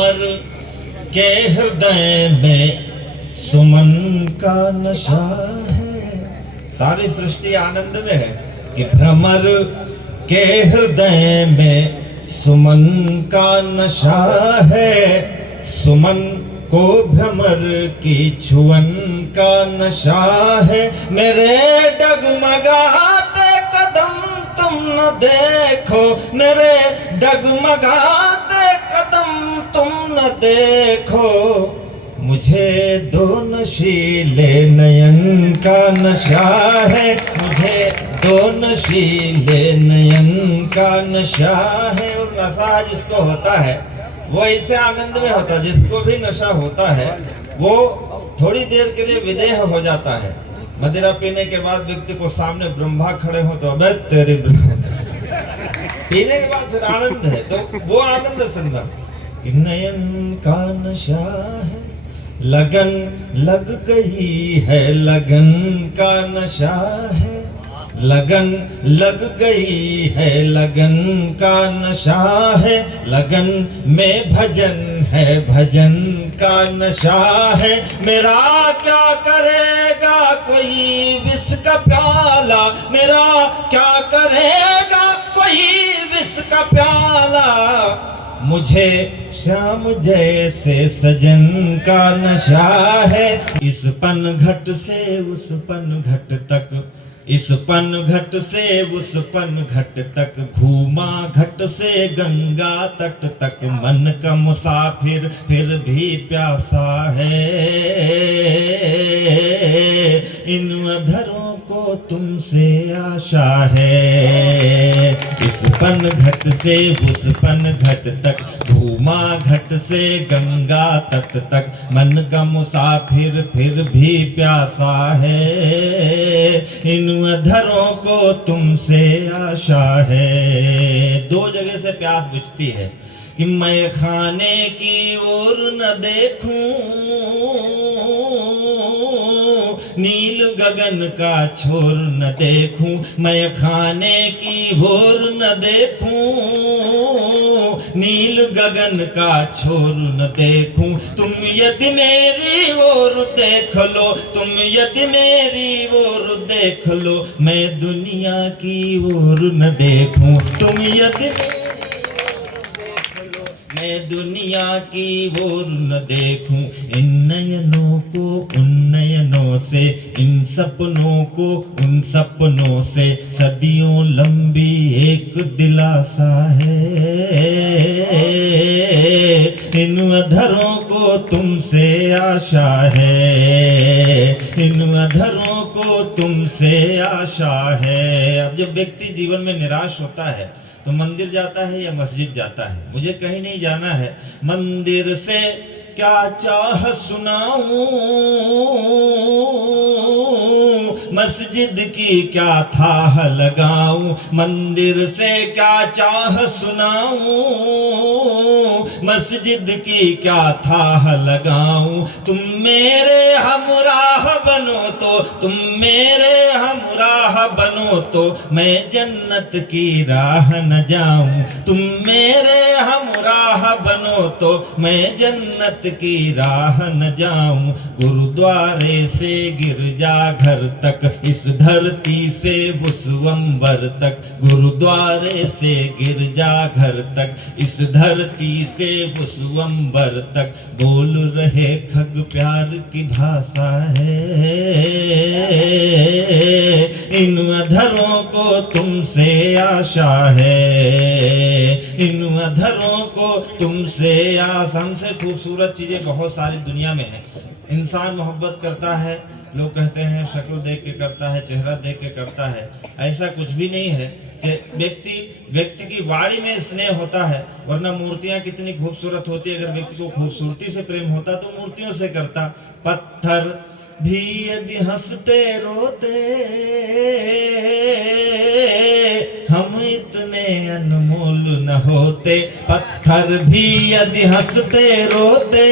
भ्रमर के हृदय में सुमन का नशा है। सारी सृष्टि आनंद में है कि भ्रमर के हृदय में सुमन का नशा है। सुमन को भ्रमर की छुअन का नशा है। मेरे डगमगाते कदम तुम न देखो, मेरे डगमगाते कदम तुम न देखो। मुझे दो नशीले नयन का नशा है, मुझे दो नशीले नयन का नशा है। और नशा जिसको होता है वो ऐसे आनंद में होता है। जिसको भी नशा होता है वो थोड़ी देर के लिए विदेह हो जाता है। मदिरा पीने के बाद व्यक्ति को सामने ब्रह्मा खड़े हो तो अबे तेरी पीने के बाद फिर आनंद है, तो वो आनंद सुनना। नयन का नशा है, लगन लग गई है, लगन का नशा है। लगन लग गई है, लगन का नशा है। लगन में भजन है, भजन का नशा है। मेरा क्या करेगा कोई विष का प्याला, मेरा क्या करेगा कोई विष का प्याला। मुझे श्याम जैसे सजन का नशा है। इस पन घट से उस पन घट तक, इस पन घट से उस पन घट तक, घूमा घट से गंगा तट तक। मन का मुसाफिर फिर भी प्यासा है। इन अधरों को तुमसे आशा है। इस पन घट से उस पन घट तक, घूमा घट से गंगा तट तक। मन का मुसाफिर फिर भी प्यासा है। इन अधरों को तुमसे आशा है। दो जगह से प्यास बुझती है कि मैं खाने की ओर न देखूं, नील गगन का छोर न देखूं। मैं खाने की ओर न देखूं, नील गगन का छोर न देखूं। तुम यदि मेरी ओर देख लो, तुम यदि मेरी ओर देख लो, मैं दुनिया की ओर न देखूं। तुम यदि मैं दुनिया की ओर न देखूं। इन नयनों को उन नयनों से, इन सपनों को उन सपनों से, सदियों लंबी एक दिलासा है। इन अधरों को तुमसे आशा है। इन अधरों को तुमसे आशा है। अब जब व्यक्ति जीवन में निराश होता है तो मंदिर जाता है या मस्जिद जाता है? मुझे कहीं नहीं जाना है, मंदिर से क्या चाह सुनाऊं, मस्जिद की क्या थाह लगाऊं। मंदिर से क्या चाह सुनाऊं, मस्जिद की क्या थाह लगाऊं। तुम मेरे हमराह बनो तो, तुम मेरे हमराह बनो तो, मैं जन्नत की राह न जाऊं। तुम मेरे हमराह बनो तो, मैं जन्नत की राह न जाऊं। गुरुद्वारे से गिरजा घर तक, इस धरती से उस अंबर तक। गुरुद्वारे से गिरजा घर तक, इस धरती से उस अंबर तक। बोल रहे खग प्यार की भाषा है। इन अधरों को तुमसे आशा है। इन अधरों को तुमसे आशा। हमसे खूबसूरत चीजें बहुत सारी दुनिया में है। इंसान मोहब्बत करता है, लोग कहते हैं शक्ल देख के करता है, चेहरा देख के करता है। ऐसा कुछ भी नहीं है। व्यक्ति की वाणी में स्नेह होता है, वरना मूर्तियां कितनी खूबसूरत होती है। अगर व्यक्ति को खूबसूरती से प्रेम होता तो मूर्तियों से करता। पत्थर भी यदि हंसते रोते, हम इतने अनमोल न होते। पत्थर भी यदि हंसते रोते,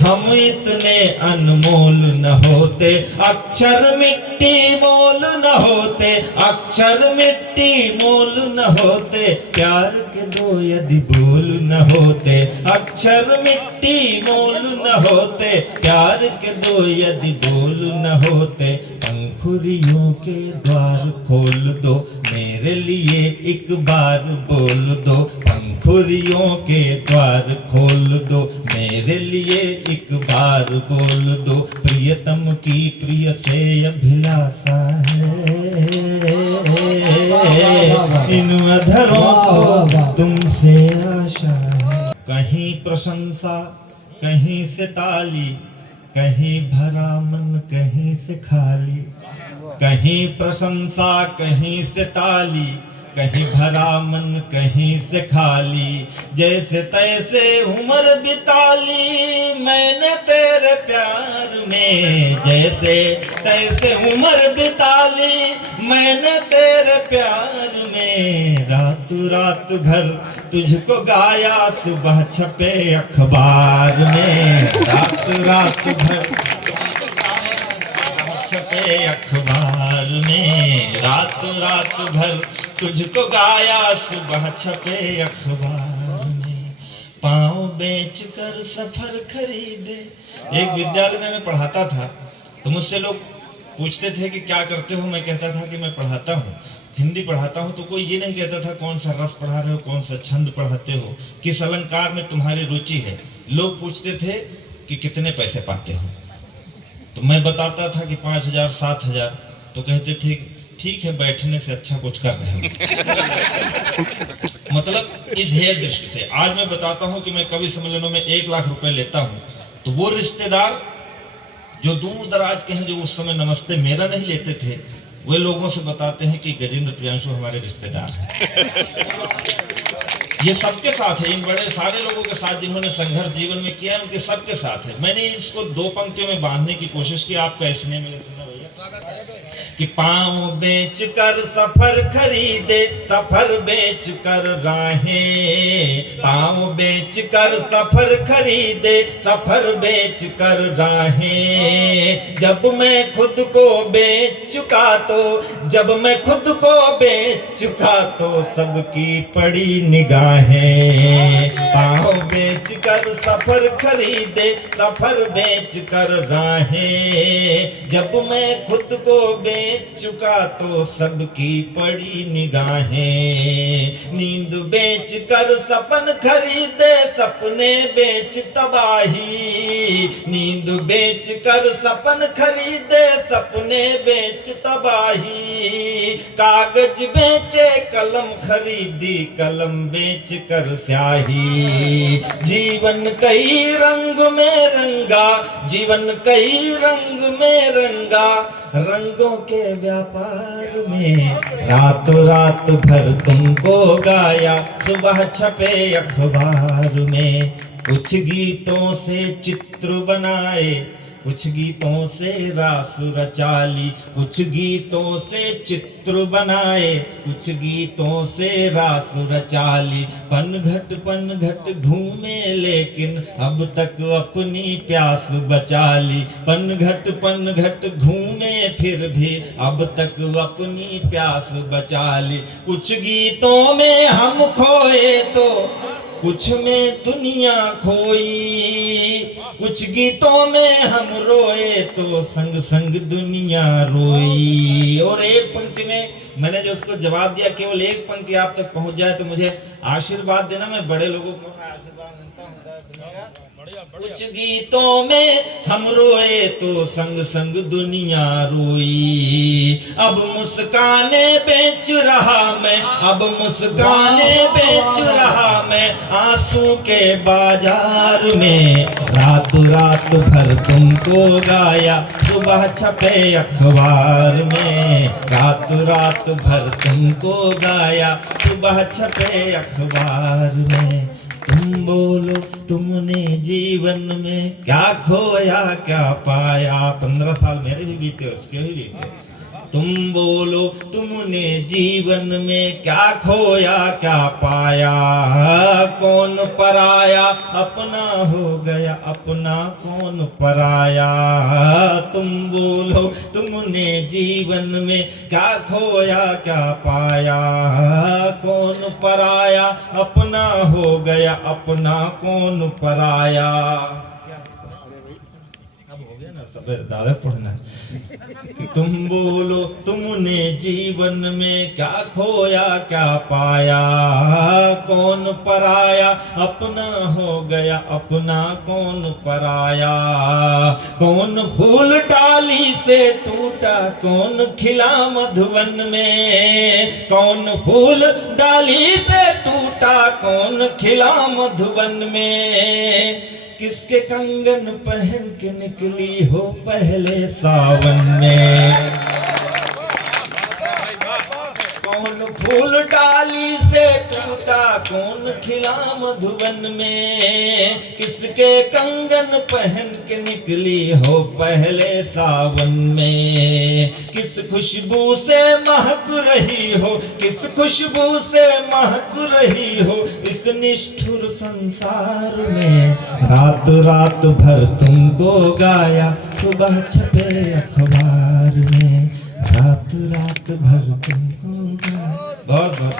हम इतने अनमोल न होते, अक्षर मिट्टी मोल न होते, अक्षर मिट्टी मोल न होते, प्यार के दो यदि बोल न होते, अक्षर मिट्टी मोल न होते, प्यार के दो यदि बोल न होते, पंखुड़ियों के द्वार खोल दो मेरे लिए एक बार बोल दो, पंखुड़ियों के द्वार खोल दो मेरे लिए एक बार बोल दो, प्रियतम की प्रिय से अभिलाषा है, इन अधरों को तुमसे आशा है। कहीं प्रशंसा कहीं से ताली, कहीं भरा मन कहीं से खाली, कहीं प्रशंसा कहीं से ताली, कहीं भरा मन कहीं से खाली, जैसे तैसे उम्र बिताली मैंने तेरे प्यार में, जैसे तैसे उम्र बिताली मैंने तेरे प्यार में, रात रात भर तुझको गाया सुबह छपे अखबार में, रात रात भर छपे अखबार में, रात रात भर तुझको गाया सुबह छपे अखबार में, पाँव बेच कर सफर खरीदे। एक विद्यालय में मैं पढ़ाता था तो मुझसे लोग पूछते थे कि क्या करते हो, मैं कहता था कि मैं पढ़ाता हूँ, हिंदी पढ़ाता हूँ। तो कोई ये नहीं कहता था कौन सा रस पढ़ा रहे हो, कौन सा छंद पढ़ाते हो, किस अलंकार में तुम्हारी रुचि है। लोग पूछते थे कि कितने पैसे पाते हो, तो मैं बताता था कि 5,000 7,000, तो कहते थे ठीक है बैठने से अच्छा कुछ कर रहे हो। मतलब इस हेय दृष्टि से आज मैं बताता हूं कि मैं कवि सम्मेलनों में 1 लाख रुपए लेता हूं, तो वो रिश्तेदार जो दूर दराज के हैं, जो उस समय नमस्ते मेरा नहीं लेते थे, वे लोगों से बताते हैं कि गजेंद्र प्रियांशु हमारे रिश्तेदार हैं। ये सबके साथ है, इन बड़े सारे लोगों के साथ जिन्होंने संघर्ष जीवन में किया है, उनके सबके साथ है। मैंने इसको 2 पंक्तियों में बांधने की कोशिश की, आप कैसे नहीं मिले कि पाँव बेच कर सफर खरीदे, सफर बेच कर राहें, पाँव बेच कर सफर खरीदे, सफर बेच कर राहें, जब मैं खुद को बेच चुका तो, जब मैं खुद को बेच चुका तो सबकी पड़ी निगाहें, पाँव बेच कर सफर खरीदे, सफर बेच कर राहें, जब मैं खुद को बेच चुका तो सबकी पड़ी निगाहें, नींद बेच कर सपन खरीदे, सपने बेच तबाही, नींद बेच कर सपन खरीदे, सपने बेच तबाही, कागज बेचे कलम खरीदी, कलम बेच कर स्याही, जीवन कई रंग में रंगा, जीवन कई रंग में रंगा, रंगों के व्यापार में, रातों रात भर तुमको गाया सुबह छपे अखबार में, कुछ गीतों से चित्र बनाए, कुछ गीतों से रास रचाली, कुछ गीतों से चित्र बनाए, कुछ गीतों से रास रचाली, पनघट घूमे लेकिन अब तक अपनी प्यास बचा ली, पनघट घूमे फिर भी अब तक अपनी प्यास बचा ली, कुछ गीतों में हम खोए तो कुछ में दुनिया खोई, कुछ गीतों में हम रोए तो संग संग दुनिया रोई। और एक पंक्ति में मैंने जो उसको जवाब दिया, केवल एक पंक्ति आप तक पहुंच जाए तो मुझे आशीर्वाद देना, मैं बड़े लोगों को आशीर्वाद मिलता हूं। कुछ गीतों में हम रोए तो संग संग दुनिया रोई, अब मुस्काने बेच रहा मैं, अब मुस्काने बेच रहा मैं आंसू के बाजार में, रात रात भर तुमको गाया सुबह छपे अखबार में, रात रात भर तुमको गाया सुबह छपे अखबार में, तुम बोलो तुमने जीवन में क्या खोया क्या पाया। 15 साल मेरे भी बीते, उसके भी बीते, तुम बोलो तुमने जीवन में क्या खोया क्या पाया, कौन पराया अपना हो गया अपना कौन पराया। तुम बोलो तुमने जीवन में क्या खोया क्या पाया, कौन पराया अपना हो गया अपना कौन पराया। दादा पढ़ना कि तुम बोलो तुमने जीवन में क्या खोया क्या पाया, कौन पराया अपना हो गया अपना कौन पराया। कौन फूल डाली से टूटा कौन खिला मधुवन में, कौन फूल डाली से टूटा कौन खिला मधुवन में। किसके कंगन पहन के निकली हो पहले सावन में, कौन फूल डाली से टूटा कौन खिला मधुबन में। किसके कंगन पहन के निकली हो पहले सावन में। किस खुशबू से महक रही हो किस खुशबू से महक रही हो इस निष्ठुर संसार में। रात रात भर तुमको गाया सुबह छपे अखबार में, रात रात भर तुमको गाया। बहुत बहुत